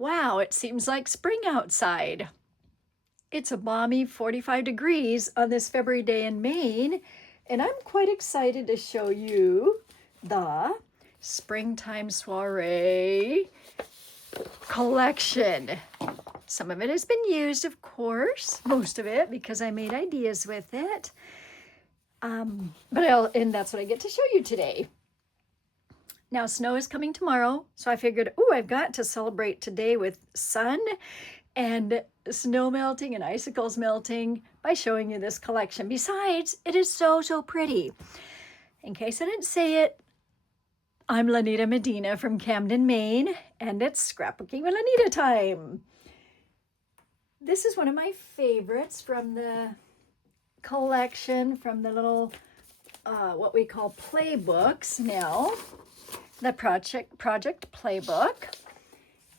Wow, it seems like spring outside. It's a balmy 45 degrees on this February day in Maine, and I'm quite excited to show you the Springtime Soiree collection. Some of it has been used, of course, most of it, because I made ideas with it. And that's what I get to show you today. Now, snow is coming tomorrow, so I figured, oh, I've got to celebrate today with sun and snow melting and icicles melting by showing you this collection. Besides, it is so, so pretty. In case I didn't say it, I'm Lanita Medina from Camden, Maine, and it's Scrapbooking with Lanita time. This is one of my favorites from the collection, from the little, what we call playbooks now. The project playbook.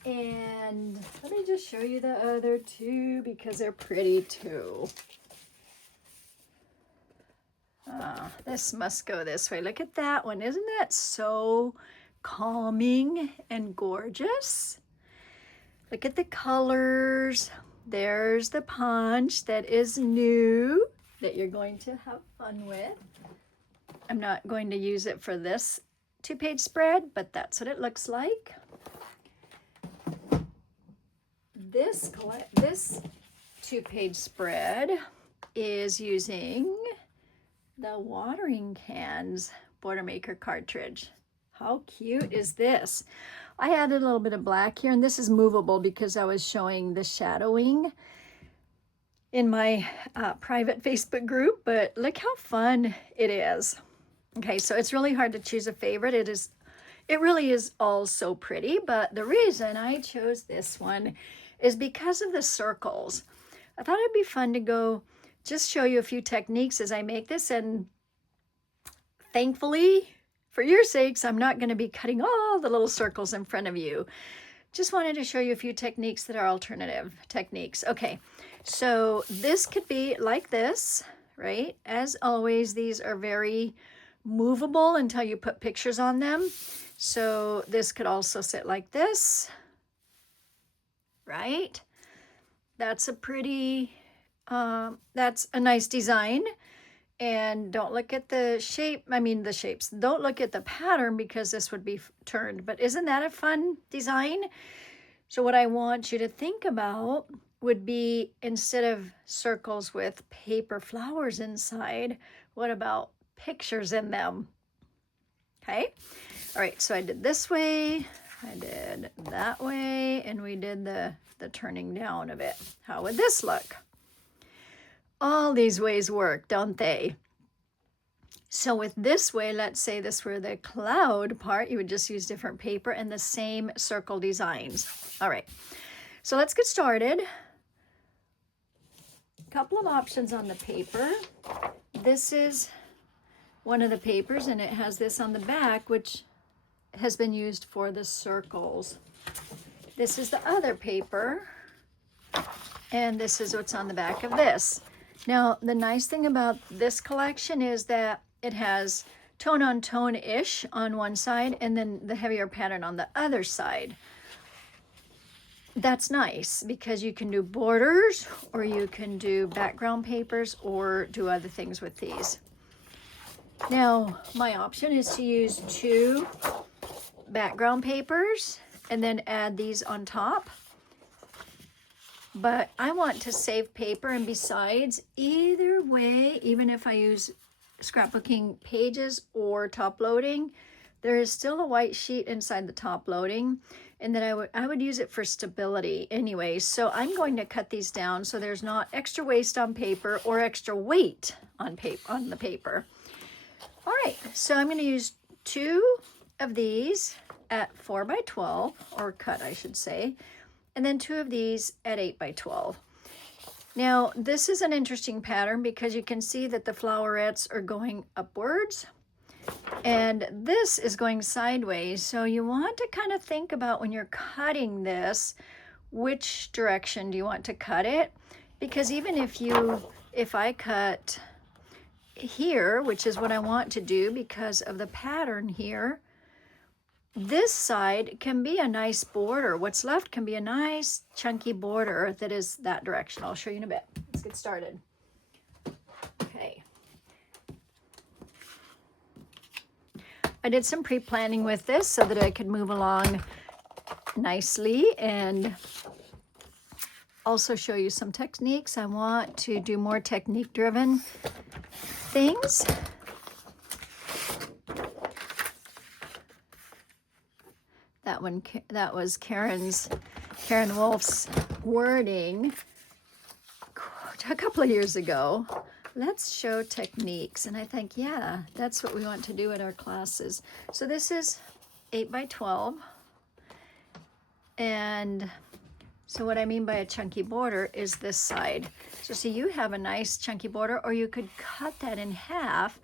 And let me just show you the other two because they're pretty too. This must go this way. Look at that one. Isn't that so calming and gorgeous? Look at the colors. There's the punch that is new that you're going to have fun with. I'm not going to use it for this 2-page spread, but that's what it looks like. This 2-page spread is using the watering cans border maker cartridge. How cute is this? I added a little bit of black here, and this is movable because I was showing the shadowing in my private Facebook group, but look how fun it is. Okay, so it's really hard to choose a favorite. It really is all so pretty, but the reason I chose this one is because of the circles. I thought it'd be fun to go just show you a few techniques as I make this, and thankfully, for your sakes, I'm not going to be cutting all the little circles in front of you. Just wanted to show you a few techniques that are alternative techniques. Okay, so this could be like this, right? As always, these are very movable until you put pictures on them. So this could also sit like this, right? That's a pretty, that's a nice design. And don't look at the shape, the shapes. Don't look at the pattern because this would be turned. But isn't that a fun design? So what I want you to think about would be, instead of circles with paper flowers inside, what about pictures in them? Okay. All right. So I did this way, I did that way, and we did the turning down of it. How would this look? All these ways work, don't they? So with this way, let's say this were the cloud part, you would just use different paper and the same circle designs. All right. So let's get started. A couple of options on the paper. This is one of the papers, and it has this on the back, which has been used for the circles. This is the other paper, and this is what's on the back of this. Now, the nice thing about this collection is that it has tone on tone-ish on one side and then the heavier pattern on the other side. That's nice because you can do borders, or you can do background papers, or do other things with these. Now, my option is to use 2 background papers and then add these on top. But I want to save paper, and besides, either way, even if I use scrapbooking pages or top loading, there is still a white sheet inside the top loading, and then I would use it for stability anyway. So I'm going to cut these down so there's not extra waste on paper or extra weight on the paper. All right, so I'm going to use 2 of these at 4 by 12, or cut, I should say, and then 2 of these at 8 by 12. Now, this is an interesting pattern because you can see that the flowerets are going upwards, and this is going sideways. So you want to kind of think about, when you're cutting this, which direction do you want to cut it? Because even if I cut here, which is what I want to do because of the pattern here, this side can be a nice border. What's left can be a nice chunky border that is that direction. I'll show you in a bit. Let's get started. Okay. I did some pre-planning with this so that I could move along nicely and also show you some techniques. I want to do more technique-driven things. That was Karen Wolf's wording a couple of years ago. Let's show techniques. And I think, yeah, that's what we want to do at our classes. So this is 8 by 12. And so what I mean by a chunky border is this side. So see, you have a nice chunky border, or you could cut that in half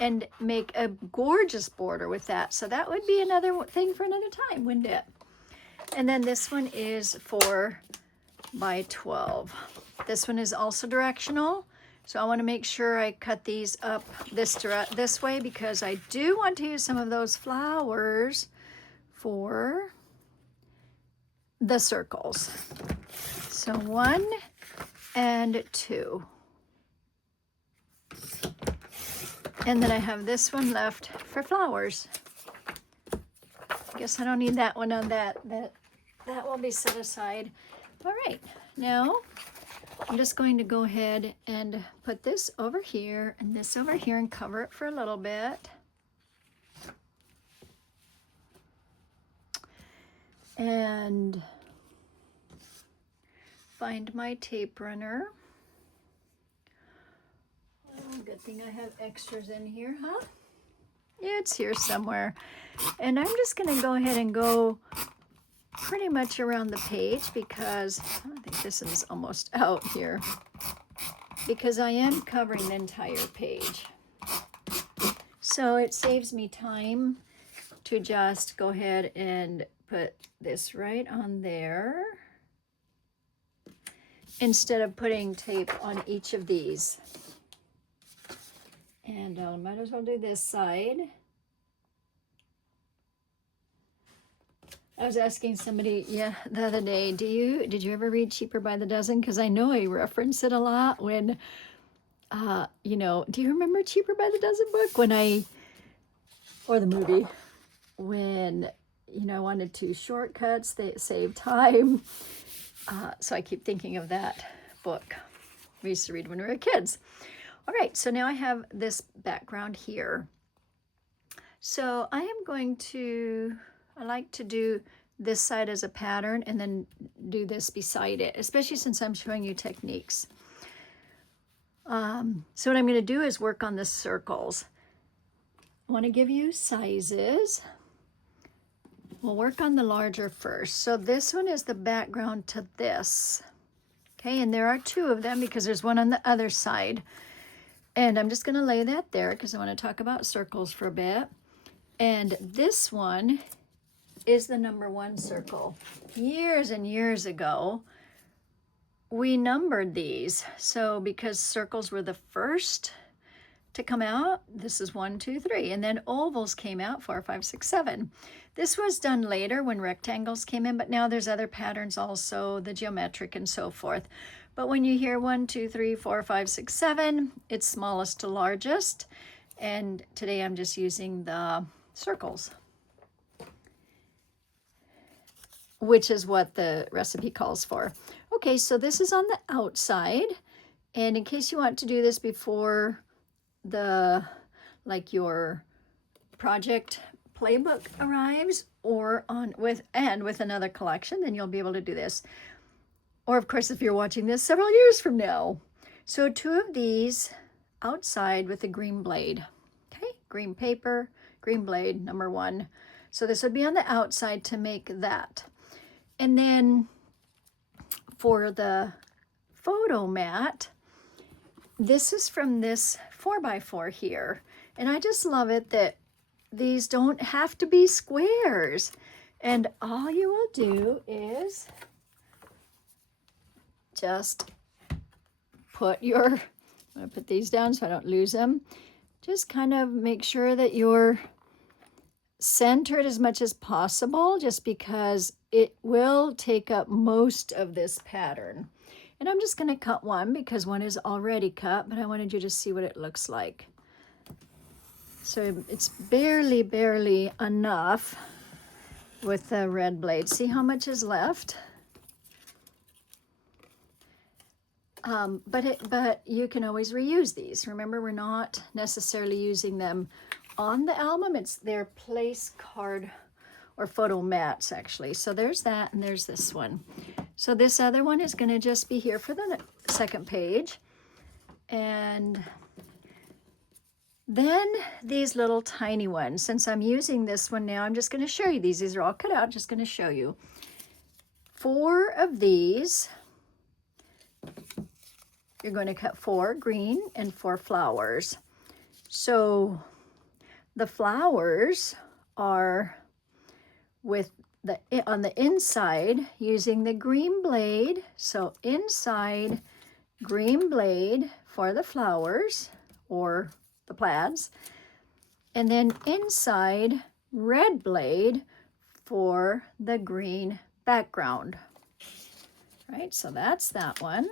and make a gorgeous border with that. So that would be another thing for another time, wouldn't it? And then this one is 4 by 12. This one is also directional. So I want to make sure I cut these up this way, because I do want to use some of those flowers for the circles. So 1 and 2. And then I have this one left for flowers. I guess I don't need that one on that. That will be set aside. All right, now I'm just going to go ahead and put this over here and this over here and cover it for a little bit. And find my tape runner. Oh, good thing I have extras in here, huh? Yeah, it's here somewhere. And I'm just going to go ahead and go pretty much around the page, because I think this is almost out here, because I am covering the entire page. So it saves me time to just go ahead and put this right on there instead of putting tape on each of these. And I might as well do this side. I was asking somebody, the other day, did you ever read Cheaper by the Dozen? Because I know I reference it a lot when, do you remember Cheaper by the Dozen book? Or the movie, when, I wanted to shortcuts that save time. So I keep thinking of that book we used to read when we were kids. All right, so now I have this background here. So I like to do this side as a pattern and then do this beside it, especially since I'm showing you techniques. So what I'm going to do is work on the circles. I want to give you sizes. We'll work on the larger first. So this one is the background to this. Okay, and there are 2 of them because there's one on the other side. And I'm just going to lay that there because I want to talk about circles for a bit. And this one is the number 1 circle. Years and years ago, we numbered these. So because circles were the first to come out, this is 1, 2, 3. And then ovals came out, 4, 5, 6, 7. This was done later when rectangles came in, but now there's other patterns also, the geometric and so forth. But when you hear 1, 2, 3, 4, 5, 6, 7, it's smallest to largest. And today I'm just using the circles, which is what the recipe calls for. Okay, so this is on the outside. And in case you want to do this before your project playbook arrives, or with another collection, then you'll be able to do this. Or of course, if you're watching this several years from now. So 2 of these outside with a green blade. Okay, green paper, green blade, number 1. So this would be on the outside to make that. And then for the photo mat, this is from this 4x4 here. And I just love it that these don't have to be squares. And all you will do is just put I'm going to put these down so I don't lose them. Just kind of make sure that your centered as much as possible just because it will take up most of this pattern. And I'm just going to cut one because one is already cut, but I wanted you to see what it looks like. So it's barely enough with the red blade. See how much is left? But you can always reuse these. Remember, we're not necessarily using them on the album. It's their place card or photo mats, actually. So there's that, and there's this one. So this other one is going to just be here for the second page. And then these little tiny ones. Since I'm using this one now, I'm just going to show you these. These are all cut out. Just going to show you 4 of these. You're going to cut 4 green and 4 flowers. So the flowers are with the on the inside using the green blade. So inside green blade for the flowers or the plaids, and then inside red blade for the green background. Right, so that's that one.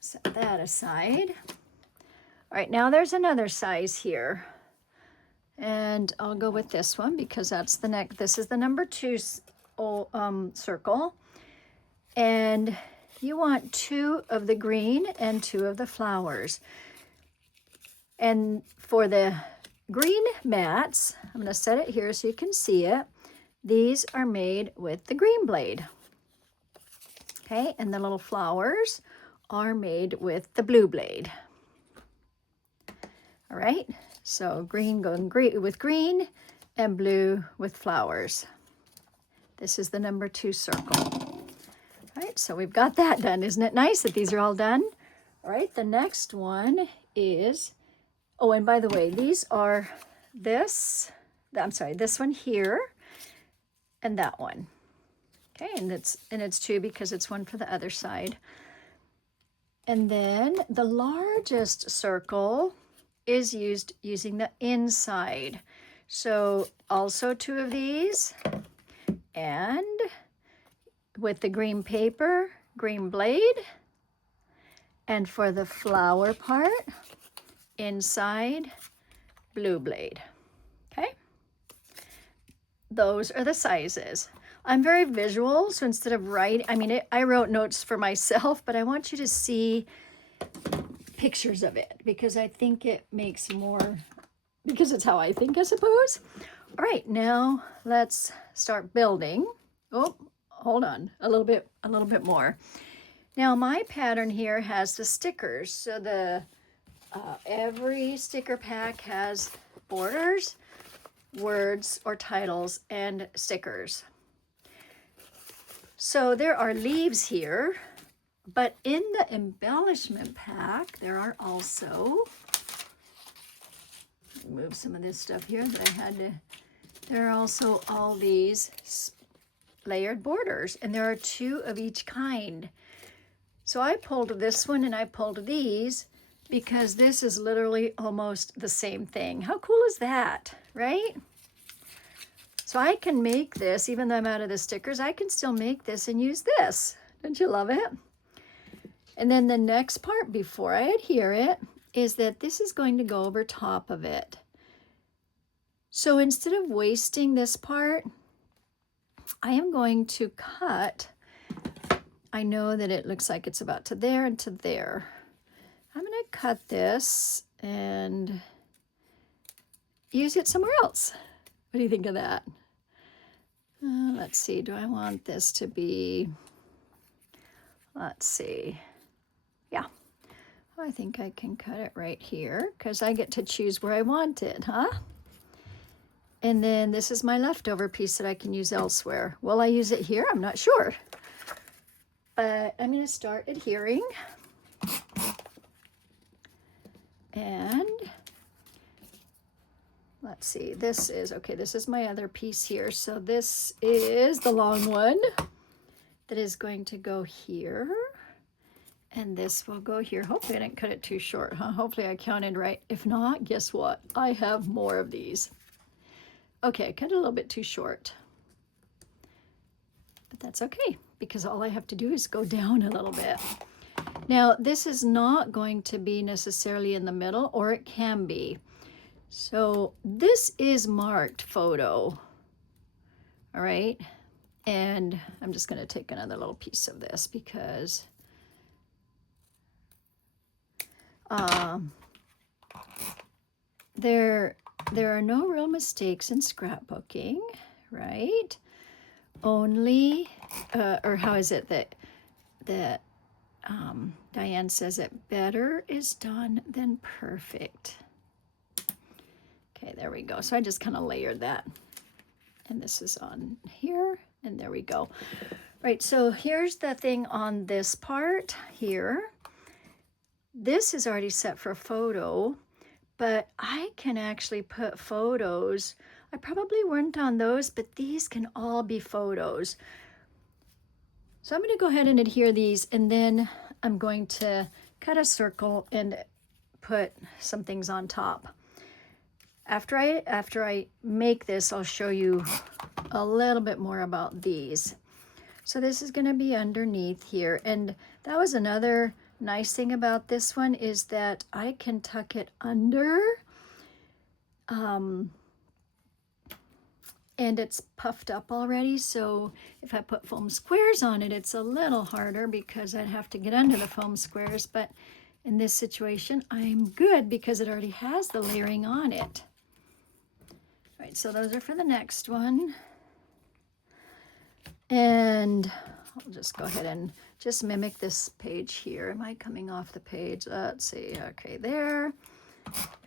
Set that aside. All right, now there's another size here. And I'll go with this one because that's the neck. This is the number 2 circle. And you want 2 of the green and 2 of the flowers. And for the green mats, I'm going to set it here so you can see it. These are made with the green blade. Okay, and the little flowers are made with the blue blade. All right, so green going green with green and blue with flowers. This is the number 2 circle. All right, so we've got that done. Isn't it nice that these are all done? All right, the next one is, oh, and by the way, these are this one here and that one. Okay, and it's 2 because it's one for the other side. And then the largest circle is used using the inside. So also 2 of these, and with the green paper, green blade, and for the flower part, inside blue blade. Okay, those are the sizes. I'm very visual, so instead of writing, I wrote notes for myself, but I want you to see pictures of it because I think it makes more, because it's how I think, I suppose. All right, now let's start building. Oh, hold on, a little bit more. Now my pattern here has the stickers. So the every sticker pack has borders, words or titles, and stickers. So there are leaves here, but in the embellishment pack, there are also, move some of this stuff here that I had to, there are also all these layered borders, and there are 2 of each kind. So I pulled this one and I pulled these because this is literally almost the same thing. How cool is that, right? So I can make this, even though I'm out of the stickers, I can still make this and use this. Don't you love it? And then the next part before I adhere it is that this is going to go over top of it. So instead of wasting this part, I am going to cut. I know that it looks like it's about to there and to there. I'm going to cut this and use it somewhere else. What do you think of that? Let's see, do I want this to be, let's see. Yeah, I think I can cut it right here because I get to choose where I want it, huh? And then this is my leftover piece that I can use elsewhere. Will I use it here? I'm not sure. But I'm going to start adhering. And let's see, this is my other piece here. So this is the long one that is going to go here. And this will go here. Hopefully I didn't cut it too short, huh? Hopefully I counted right. If not, guess what? I have more of these. Okay, I cut it a little bit too short. But that's okay, because all I have to do is go down a little bit. Now, this is not going to be necessarily in the middle, or it can be. So this is marked photo. All right. And I'm just going to take another little piece of this because there are no real mistakes in scrapbooking, right? Only, or how is it that Diane says it, better is done than perfect. Okay, there we go. So I just kind of layered that. And this is on here, and there we go. Right, so here's the thing on this part here. This is already set for photo, but I can actually put photos. I probably weren't on those, but these can all be photos. So I'm going to go ahead and adhere these, and then I'm going to cut a circle and put some things on top. After I make this, I'll show you a little bit more about these. So this is going to be underneath here, and that was another nice thing about this one, is that I can tuck it under, and it's puffed up already. So if I put foam squares on it, it's a little harder because I'd have to get under the foam squares. But in this situation, I'm good because it already has the layering on it. All right, so those are for the next one. And I'll just go ahead and just mimic this page here. Am I coming off the page? Let's see. Okay, there.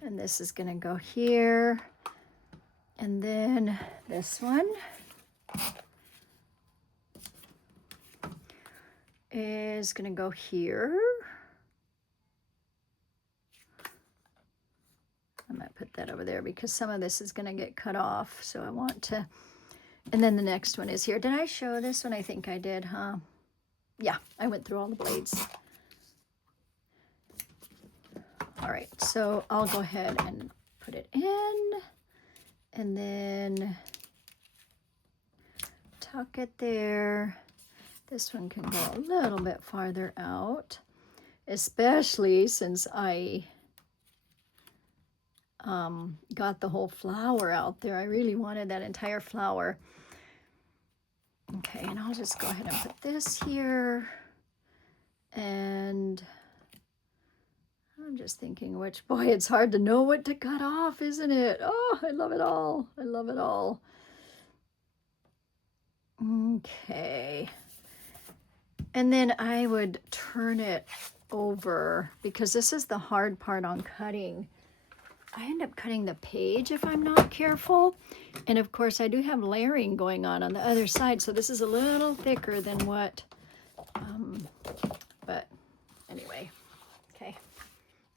And this is going to go here. And then this one is going to go here. I might put that over there because some of this is going to get cut off. So I want to, and then the next one is here. Did I show this one? I think I did, huh? Yeah, I went through all the blades. All right, so I'll go ahead and put it in, and then tuck it there. This one can go a little bit farther out, especially since I got the whole flower out there. I really wanted that entire flower. Okay, and I'll just go ahead and put this here. And I'm just thinking which, boy, it's hard to know what to cut off, isn't it? Oh, I love it all. I love it all. Okay. And then I would turn it over because this is the hard part on cutting. I end up cutting the page if I'm not careful. And of course I do have layering going on the other side. So this is a little thicker than what, but anyway, okay.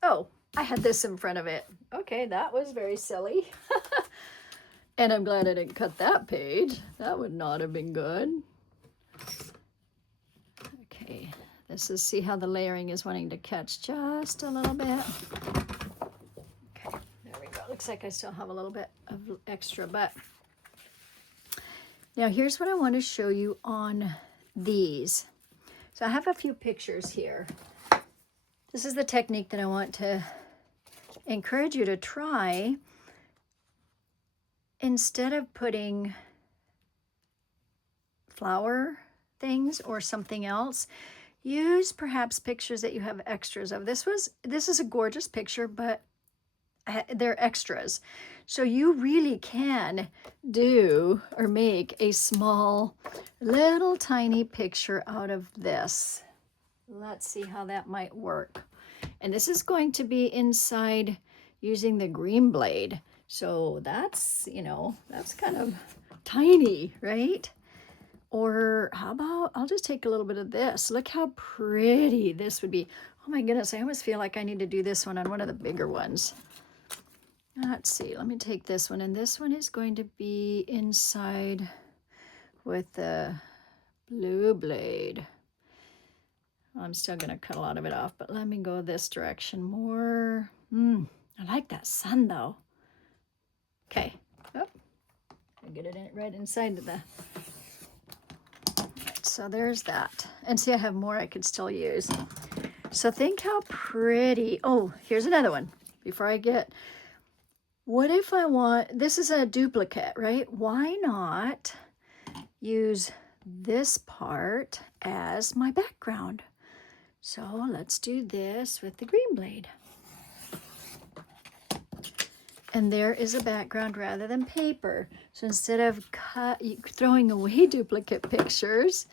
Oh, I had this in front of it. Okay, that was very silly. And I'm glad I didn't cut that page. That would not have been good. Okay, this is, see how the layering is wanting to catch just a little bit. Looks like I still have a little bit of extra, but now here's what I want to show you on these. So I have a few pictures here. This is the technique that I want to encourage you to try. Instead of putting flower things or something else, use perhaps pictures that you have extras of. This is a gorgeous picture, but they're extras. So you really can do or make a small little tiny picture out of this. Let's see how that might work. And this is going to be inside using the green blade. So that's, you know, that's kind of tiny, right? Or how about, I'll just take a little bit of this. Look how pretty this would be. Oh my goodness, I almost feel like I need to do this one on one of the bigger ones. Let's see, let me take this one, and this one is going to be inside with the blue blade. I'm still going to cut a lot of it off, but let me go this direction more. I like that sun though. Okay. Oh, I get it in, right inside of the... Right, so there's that. And see, I have more I could still use. So think how pretty. Oh, here's another one. Before I get... What if I want... This is a duplicate, right? Why not use this part as my background? So let's do this with the green blade. And there is a background rather than paper. So instead of throwing away duplicate pictures,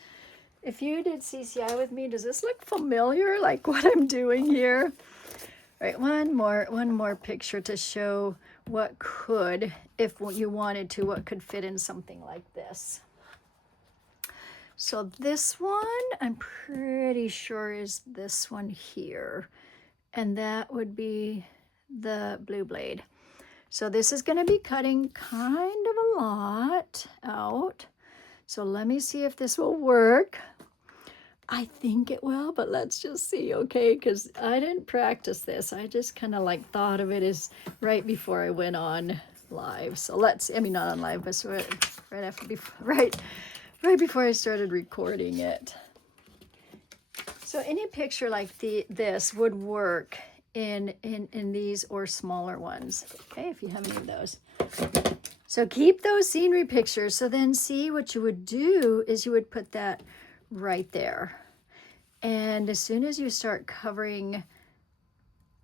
if you did CCI with me, does this look familiar, like what I'm doing here? All right, one more picture to show what could, if you wanted to, what could fit in something like this. So this one, I'm pretty sure is this one here. And that would be the blue blade. So this is going to be cutting kind of a lot out. So let me see if this will work. I think it will, but let's just see, okay? Because I didn't practice this. I just kind of like thought of it as right before I went on live. So let's, I mean, not on live, but right after, right before I started recording it. So any picture like this would work in these or smaller ones, okay, if you have any of those. So keep those scenery pictures. So then see what you would do is you would put that right there. And as soon as you start covering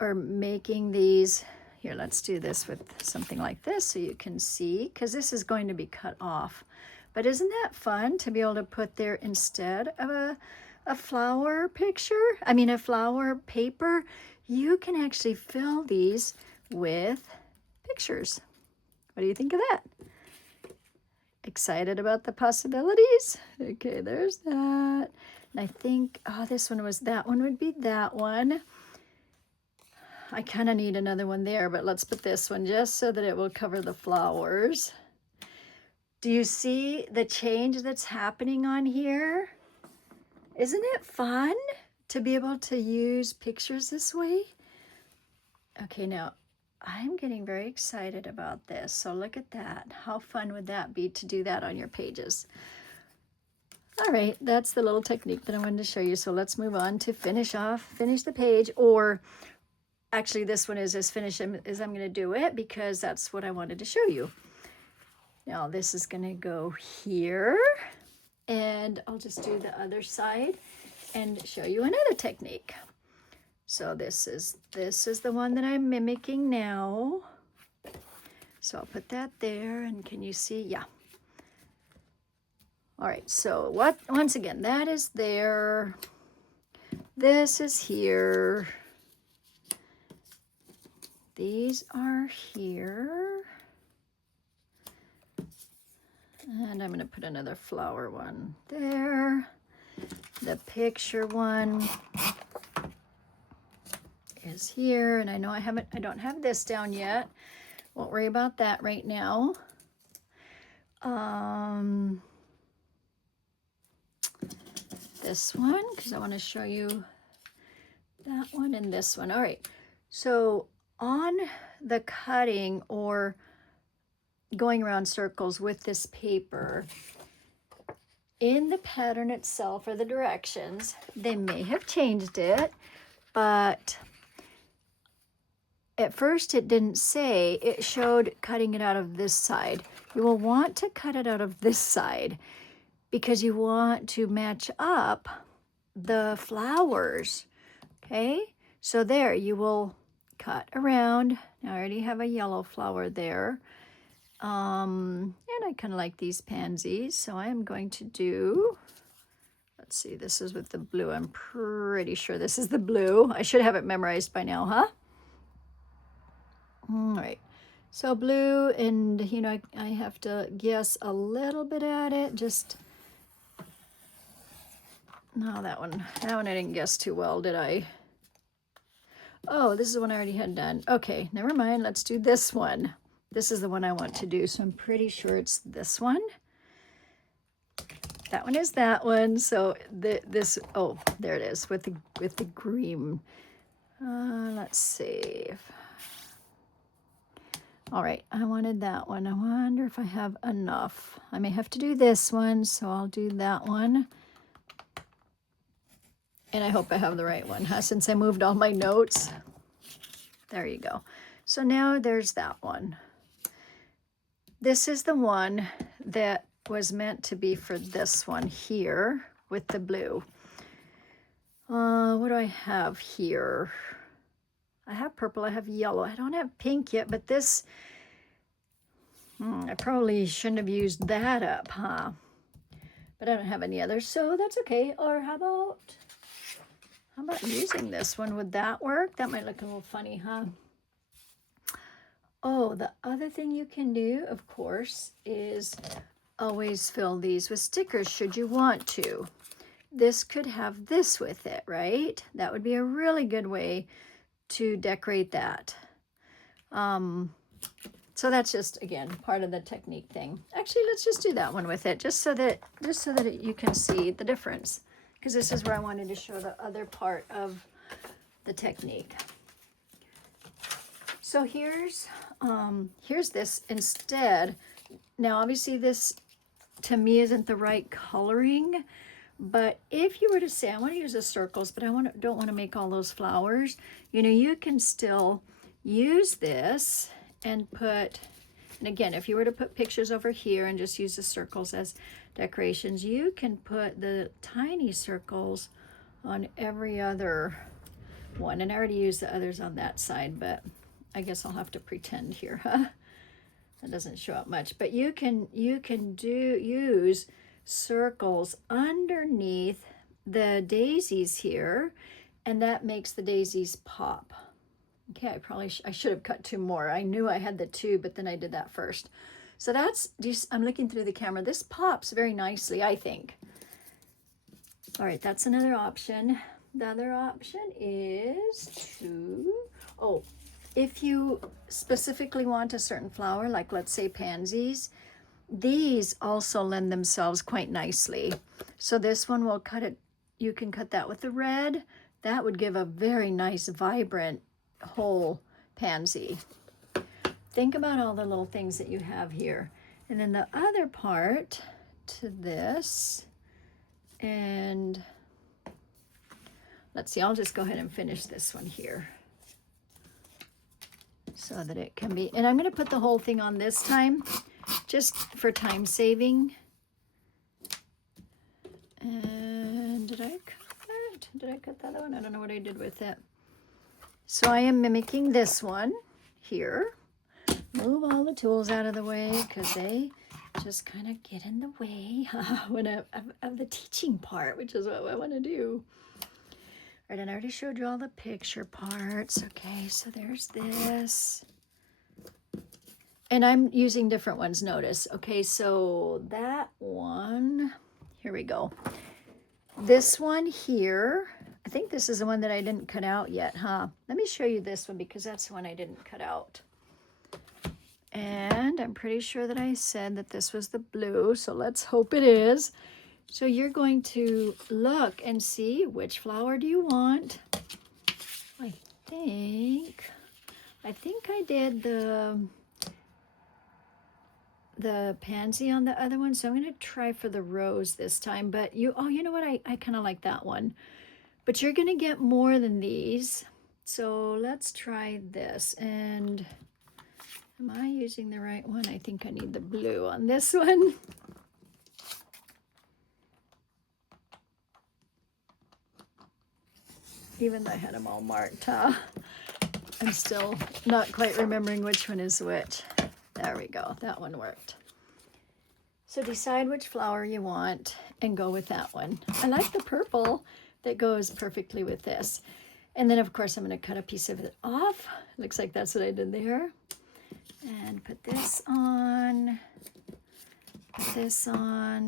or making these, here, let's do this with something like this so you can see, because this is going to be cut off. But isn't that fun to be able to put there instead of a flower picture? I mean, a flower paper. You can actually fill these with pictures. What do you think of that? Excited about the possibilities? Okay, there's that. And I think, oh, this one was, that one would be that one. I kind of need another one there, but let's put this one just so that it will cover the flowers. Do you see the change that's happening on here? Isn't it fun to be able to use pictures this way? Okay, now I'm getting very excited about this. So look at that. How fun would that be to do that on your pages? All right, that's the little technique that I wanted to show you. So let's move on to finish the page, or actually this one is as finished as I'm going to do it because that's what I wanted to show you. Now this is going to go here, and I'll just do the other side and show you another technique. So this is the one that I'm mimicking now. So I'll put that there, and can you see? Yeah. All right, so once again, that is there. This is here. These are here. And I'm going to put another flower one there. The picture one is here, and I know I don't have this down yet. Won't worry about that right now. This one, because I want to show you that one and this one. All right, so on the cutting or going around circles with this paper, in the pattern itself or the directions, they may have changed it, but at first it didn't say, it showed cutting it out of this side. You will want to cut it out of this side because you want to match up the flowers, okay? So there, you will cut around. Now I already have a yellow flower there. And I kind of like these pansies, so I'm going to do, let's see, this is with the blue. I'm pretty sure this is the blue. I should have it memorized by now, huh? All right, so blue, and you know, I have to guess a little bit at it, just, no, that one I didn't guess too well, did I? Oh, this is the one I already had done. Okay, never mind, let's do this one. This is the one I want to do, so I'm pretty sure it's this one. that one is that one. So this, oh, there it is with the green. Let's see. All right, I wanted that one. I wonder if I have enough. I may have to do this one, so I'll do that one. And I hope I have the right one, huh? Since I moved all my notes. There you go. So now there's that one. This is the one that was meant to be for this one here with the blue. What do I have here? I have purple, I have yellow. I don't have pink yet, but this, I probably shouldn't have used that up, huh? But I don't have any others, so that's okay. Or how about using this one? Would that work? That might look a little funny, huh? Oh, the other thing you can do, of course, is always fill these with stickers should you want to. This could have this with it, right? That would be a really good way to decorate that. So that's just, again, part of the technique thing. Actually, let's just do that one with it, just so that you can see the difference, because this is where I wanted to show the other part of the technique. So here's this instead. Now, obviously, this to me isn't the right coloring, but if you were to say, I want to use the circles, but don't want to make all those flowers, you know, you can still use this and put, and again, if you were to put pictures over here and just use the circles as decorations, you can put the tiny circles on every other one. And I already used the others on that side, but I guess I'll have to pretend here, huh? That doesn't show up much, but you can use circles underneath the daisies here, and that makes the daisies pop. Okay, I should have cut two more. I knew I had the two, but then I did that first. So I'm looking through the camera. This pops very nicely, I think. All right, that's another option. The other option is if you specifically want a certain flower, like let's say pansies, these also lend themselves quite nicely. So this one will cut it, you can cut that with the red. That would give a very nice, vibrant whole pansy. Think about all the little things that you have here. And then the other part to this, and let's see, I'll just go ahead and finish this one here so that it can be, and I'm going to put the whole thing on this time just for time saving. And did I cut the other one? I don't know what I did with it. So I am mimicking this one here. Move all the tools out of the way because they just kind of get in the way of the teaching part, which is what I want to do. All right, and I already showed you all the picture parts. Okay, so there's this. And I'm using different ones, notice. Okay, so that one, here we go. This one here, I think this is the one that I didn't cut out yet, huh? Let me show you this one because that's the one I didn't cut out. And I'm pretty sure that I said that this was the blue, so let's hope it is. So you're going to look and see which flower do you want. I think I did the pansy on the other one, so I'm going to try for the rose this time. But you know what, I kind of like that one. But you're going to get more than these. So let's try this. And am I using the right one? I think I need the blue on this one. Even though I had them all marked, I'm still not quite remembering which one is which. There we go, that one worked. So decide which flower you want and go with that one. I like the purple that goes perfectly with this. And then of course I'm going to cut a piece of it off. Looks like that's what I did there. And put this on,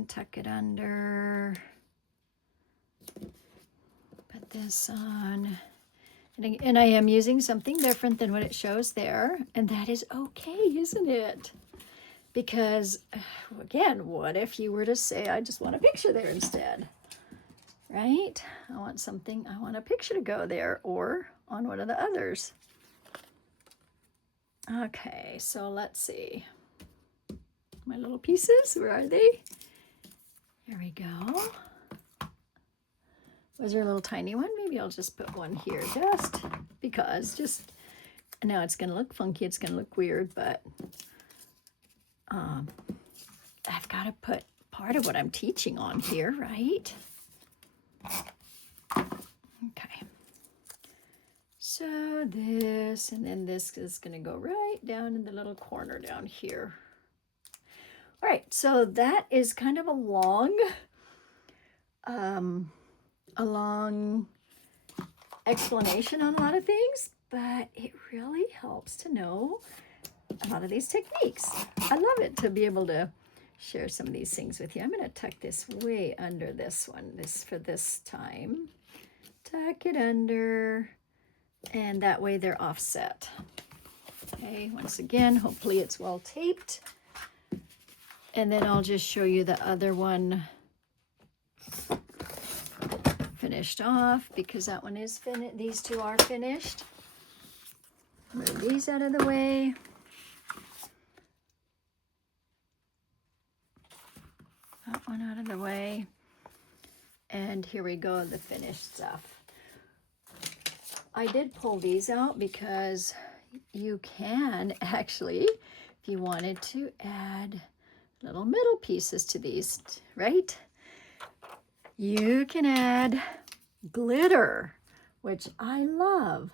tuck it under, put this on. And I am using something different than what it shows there, and that is okay, isn't it? Because, again, what if you were to say, I just want a picture there instead, right? I want a picture to go there or on one of the others. Okay, so let's see. My little pieces, where are they? Here we go. Was there a little tiny one? Maybe I'll just put one here just because, now it's going to look funky. It's going to look weird, but I've got to put part of what I'm teaching on here, right? Okay. So this, and then this is going to go right down in the little corner down here. All right, so that is kind of a long explanation on a lot of things, but it really helps to know a lot of these techniques. I love it to be able to share some of these things with you. I'm going to tuck this way under this one, for this time. Tuck it under, and that way they're offset. Okay, once again, hopefully it's well taped. And then I'll just show you the other one finished off, because that one is finished. These two are finished. Move these out of the way. That one out of the way. And here we go, the finished stuff. I did pull these out because you can actually, if you wanted to, add little middle pieces to these, right? You can add glitter, which I love.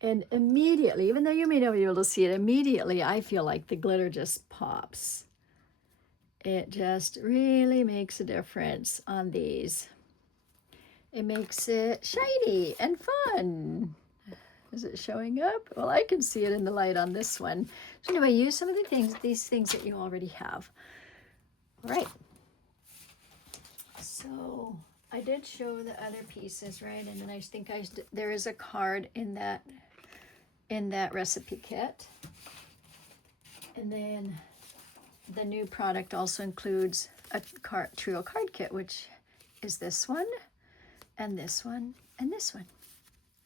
And immediately, even though you may not be able to see it, immediately I feel like the glitter just pops. It just really makes a difference on these. It makes it shiny and fun. Is it showing up? Well, I can see it in the light on this one. So anyway, use some of these things that you already have. All right. So I did show the other pieces, right? And then I think there is a card in that recipe kit. And then the new product also includes a trio card kit, which is this one, and this one, and this one.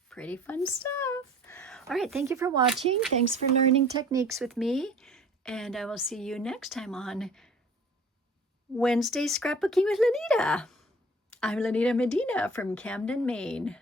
Pretty fun stuff. All right, thank you for watching. Thanks for learning techniques with me. And I will see you next time on Wednesday Scrapbooking with Lanita. I'm Lanita Medina from Camden, Maine.